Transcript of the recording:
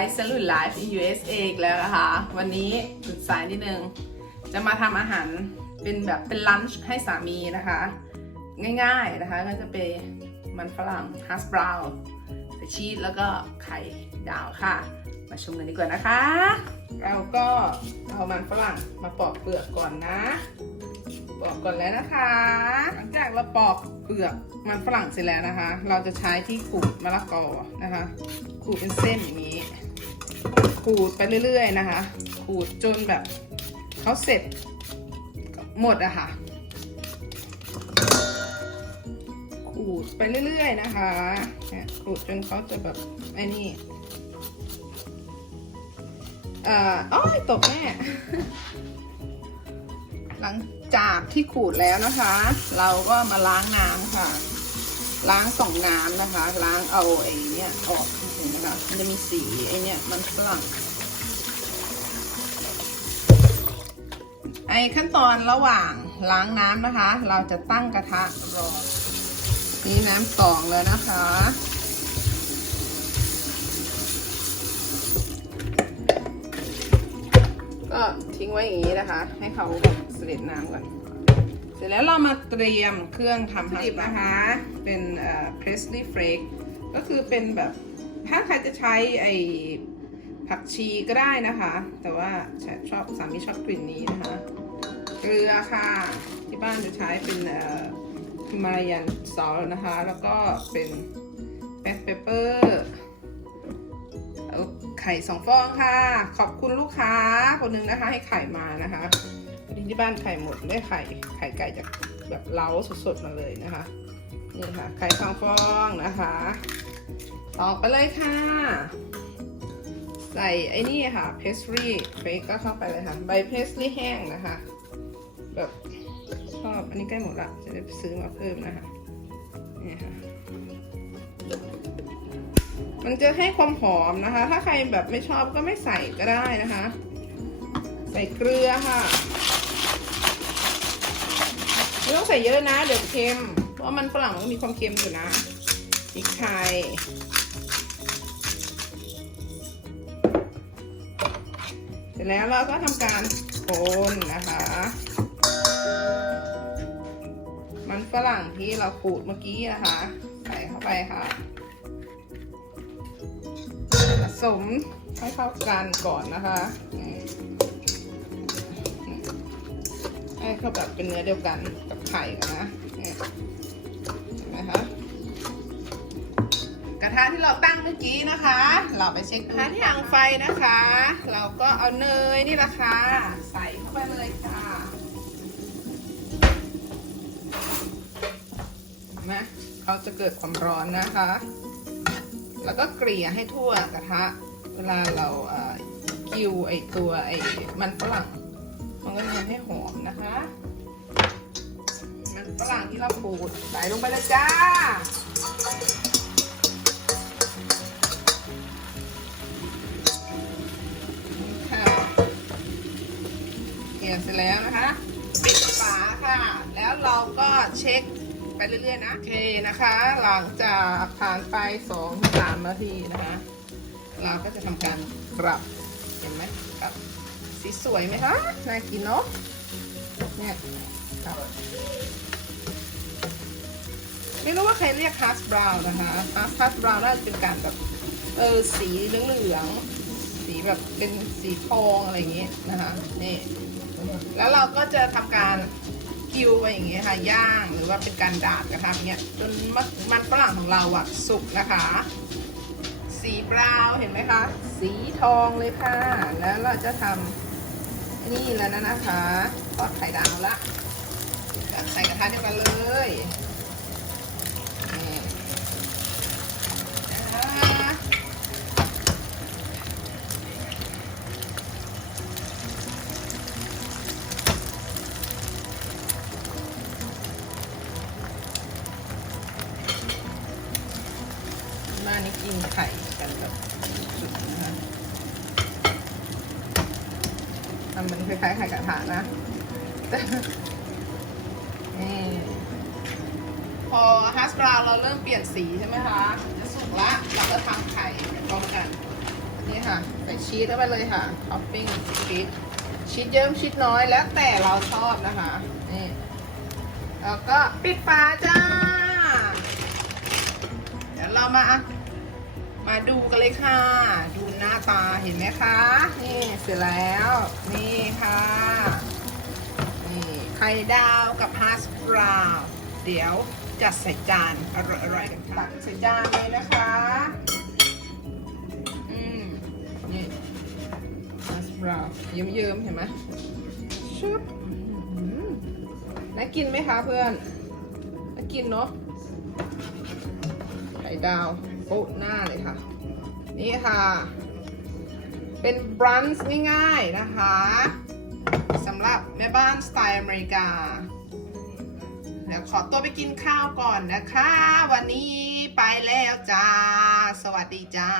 ส์ Salute Life in USA อีกแล้วนะคะ วันนี้จุดสายนิดนึง จะมาทำอาหารเป็นแบบเป็นลันช์ให้สามีนะคะ ง่ายๆนะคะก็จะเป็นมันฝรั่งฮัสบราวใส่ชีสแล้วก็ไข่ดาวค่ะ มาชมกันดีกว่านะคะ เราก็เอามันฝรั่งมาปอกเปลือกก่อนนะปอกก่อนแล้วนะคะ หลังจากเราปอกเปลือกมันฝรั่งเสร็จแล้วนะคะ เราจะใช้ที่ขูดมะละกอนะคะ ขูดเป็นเส้นอย่างนี้ ขูดไปเรื่อยๆนะคะ ขูดจนแบบเขาเสร็จหมดอะค่ะ ขูดไปเรื่อยๆนะคะ ขูดจนเขาจะแบบไอ้นี่เอ่ออ้อยตกแม่ หลังจากที่ขูดแล้วนะคะ เราก็มาล้างน้ำค่ะ ล้างสองน้ำนะคะ ล้างเอาไอ้นี่ออก มคะมันจะมีสีไอ้เนี่ยมันฝรั่งไอ้ขั้นตอนระหว่างล้างน้ำนะคะ เราจะตั้งกระทะรอนี่น้ำสองแล้วนะคะ ก็ทิ้งไว้อย่างนี้นะคะ ให้เขาแบบเสด็จน้ำก่อนเสร็จแล้วเรามาเตรียมเครื่องทำฮัสนะคะ เป็นเอ่อ Presley Flake ก็คือเป็นแบบ ถ้าใครจะใช้ไอ้ผักชีก็ได้นะคะ แต่ว่าชอบสามีชอบกลิ่นนี้นะคะ เกลือค่ะ ที่บ้านจะใช้เป็นฮิมาลายันซอสนะคะ แล้วก็เป็นแบล็คเปเปอร์เอาไข่สองฟองค่ะ ขอบคุณลูกค้าคนหนึงนะคะ ให้ไข่มานะคะพอดีที่บ้านไข่หมดได้ไข่ไข่ไก่จากแบบเล้าสดๆมาเลยนะคะ นี่ค่ะ ไข่สองฟองนะคะ ต่อไปเลยค่ะ ใส่ไอ้นี่ค่ะเพสทรีเฟกก็เข้าไปเลยค่ะ ใบเพสทรีแห้งนะคะ แบบชอบ อันนี้ใกล้หมดละ จะได้ซื้อมาเพิ่มนะคะ นี่ค่ะ มันจะให้ความหอมนะคะ ถ้าใครแบบไม่ชอบก็ไม่ใส่ก็ได้นะคะ ใส่เกลือค่ะไม่ต้องใส่เยอะนะ เดี๋ยวเค็ม เพราะมันฝรั่งมันมีความเค็มอยู่นะพริกไทย ร็จแล้วเราก็ทำการคนนะคะ มันฝรั่งที่เราขูดเมื่อกี้นะคะ ใส่เข้าไปค่ะผสมให้เข้ากันก่อนนะคะให้เข้าแบบเป็นเนื้อเดียวกันกับไข่กันนะเนี่ยเห็นไหมคะ ระทะที่เราตั้งเมื่อกี้นะคะ เราไปเช็คกระทะที่อ่างไฟนะคะ เราก็เอาเนยนี่แหละค่ะ ใส่เข้าไปเลยค่ะนไหมเขาจะเกิดความร้อนนะคะ แล้วก็เกลี่ยให้ทั่วกระทะ เวลาเราเอ่อกิวไอตัวไอมันฝรั่ง มันก็จะทำให้หอมนะคะ มันฝรั่งที่เราขูดใส่ลงไปเลยจ้า เกลี่ยเสร็จแล้วนะคะปิดฝาค่ะ แล้วเราก็เช็คไปเรื่อยๆนะ โอเคนะคะ หลังจากผ่านไปสองสามนาทีนะคะ เราก็จะทำการกลับ เห็นไหมกลับสีสวยไหมคะน่ากินเนาะเนี่ยครับไม่รู้ว่าใครเรียกฮัสบราวน์นะคะฮัสบราวน์น่าจะเป็นการแบบเออสีเหลืองๆสีแบบเป็นสีทองอะไรอย่างเงี้ยนะคะ นี่ แล้วเราก็จะทำการกิวไปอย่างเงี้ยค่ะย่างหรือว่าเป็นการดาดกระทะเงี้ยจนมันมันฝรั่งของเราอะสุกนะคะ สีบราวเห็นไหมคะ สีทองเลยค่ะ แล้วเราจะทำนี่แล้วนะนะคะทอดไข่ดาวละใส่กระทะเดียวกันเลย บ้านนี้กินไข่กันแบบสุดนะคะทำมันคล้ายๆไข่กระทะนะนี่พอฮัสบราวน์เราเริ่มเปลี่ยนสีใช่ไหมคะจะสุกละเราก็ทำไข่พร้อมกัน นี่ค่ะใส่ชีสเข้าไปเลยค่ะท็อปปิ้งชีสชีสเยิ้มชีสน้อยแล้วแต่เราชอบนะคะนี่แล้วก็ปิดฝาจ้า เดี๋ยวเรามา มาดูกันเลยค่ะ ดูหน้าตาเห็นไหมคะ นี่เสร็จแล้ว นี่ค่ะ นี่ไข่ดาวกับฮัสบราว์เดี๋ยวจัดใส่จานอร่อยๆกันค่ะตักใส่จานเลยนะคะ อืม นี่ฮัสบราว์เยิ้มๆเห็นไหมชุบอื้อหือน่ากินไหมคะเพื่อน น่ากินเนาะ ไข่ดาว โปะหน้าเลยค่ะ นี่ค่ะ เป็นบรันช์ง่ายๆนะคะสำหรับแม่บ้านสไตล์อเมริกา เดี๋ยวขอตัวไปกินข้าวก่อนนะคะ วันนี้ไปแล้วจ้า สวัสดีจ้า